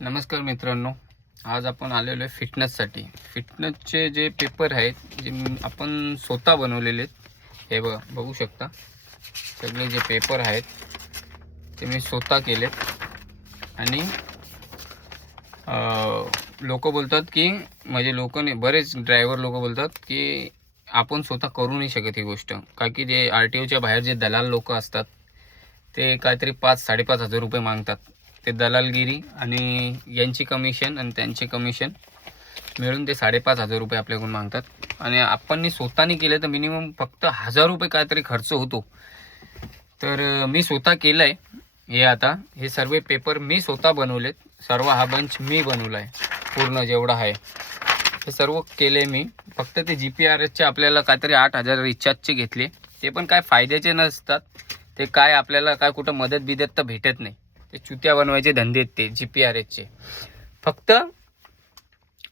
नमस्कार मित्रांनो, आज आपण आलेलो आहे फिटनेससाठी. फिटनेसचे जे पेपर आहेत जे आपण स्वतः बनवलेले आहेत. हे बघू शकता, सगळे जे पेपर आहेत ते मी स्वतः केलेत. आणि लोक बोलतात की म्हणजे लोक नाही, बरेच ड्रायव्हर लोक बोलतात की आपण स्वतः करू नाही शकत ही गोष्ट, का की जे RTOच्या बाहेर जे दलाल लोक असतात ते काहीतरी 5-5.5 हजार रुपये मागतात. ते दलालगिरी आणि यांची कमिशन आणि त्यांचे कमिशन मिळून ते 5.5 हजार रुपये आपल्याकडून मागतात. आणि आपण स्वतःने केले तर मिनिमम फक्त 1000 रुपये काहीतरी खर्च होतो. तर मी स्वतः केलं आहे हे. आता हे सर्व पेपर मी स्वतः बनवलेत. सर्व हा बंच मी बनवला आहे, पूर्ण जेवढा आहे हे सर्व केले मी. फक्त ते GPRSचे आपल्याला काहीतरी 8,000 रिचार्जचे घेतले. ते पण काय फायद्याचे नसतात. ते काय आपल्याला काय कुठं मदत बिदत तर भेटत नाही. ते चुत्या बनवायचे धंदे आहेत ते GPRSचे. फक्त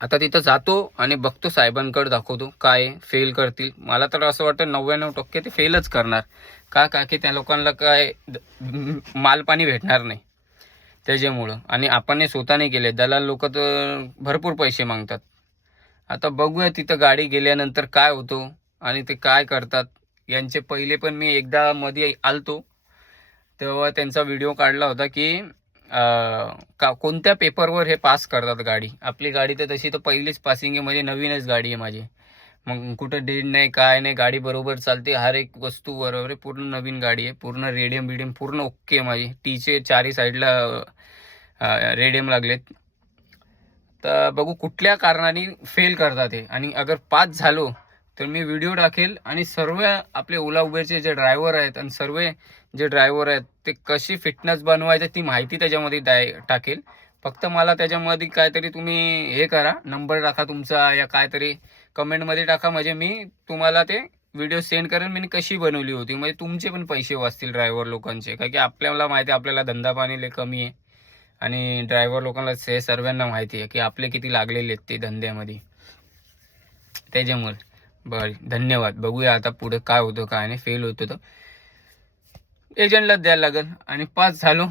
आता तिथं जातो आणि बघतो, साहेबांकडे दाखवतो, काय फेल करतील. मला तर असं वाटतं 99% ते फेलच करणार. का की त्या लोकांना काय माल पाणी भेटणार नाही त्याच्यामुळं. आणि आपण स्वतःने केले. दलाल लोक तर भरपूर पैसे मागतात. आता बघूया तिथं गाडी गेल्यानंतर काय होतो आणि ते काय करतात. यांचे पहिले पण मी एकदा मध्ये आलतो तेव्हा त्यांचा व्हिडिओ काढला होता की कोणत्या पेपरवर हे पास करतात गाडी. आपली गाडी तर तशी तर पहिलीच पासिंग आहे, म्हणजे नवीनच गाडी आहे माझी. मग कुठं डेड नाही काय नाही, गाडी बरोबर चालते, हर एक वस्तू बरोबर आहे. पूर्ण नवीन गाडी आहे, पूर्ण रेडियम बिडियम पूर्ण ओके आहे माझी. टीचे चारही साईडला रेडियम लागलेत. तर बघू कुठल्या कारणाने फेल करतात हे. आणि अगर पास झालो तर मी व्हिडिओ टाकेल आणि सर्व आपले ओला उबेरचे जे ड्रायव्हर आहेत आणि सर्व जे ड्रायव्हर आहेत ते कशी फिटनेस बनवायचं ती माहिती त्याच्यामध्ये टाकेल. फक्त मला त्याच्यामध्ये काहीतरी तुम्ही हे करा, नंबर टाका तुमचा या काहीतरी कमेंटमध्ये टाका, म्हणजे मी तुम्हाला ते व्हिडिओ सेंड करेन मी कशी बनवली होती. म्हणजे तुमचे पण पैसे वाचतील ड्रायव्हर लोकांचे. कारण की आपल्याला माहिती आहे आपल्याला धंदा पाणी लय कमी आहे आणि ड्रायव्हर लोकांना हे सर्वांना माहिती आहे की आपले किती लागलेले आहेत ते धंद्यामध्ये. त्याच्यामुळे बरं, धन्यवाद. बघूया आता पुढे काय होतं काय नाही. फेल होतं तर एजंटला द्यायला लागेल. आणि पास झालो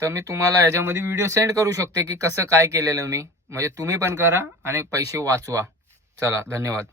तर मी तुम्हाला याच्यामध्ये व्हिडिओ सेंड करू शकते की कसं काय केलेलं मी. म्हणजे तुम्ही पण करा आणि पैसे वाचवा. चला, धन्यवाद.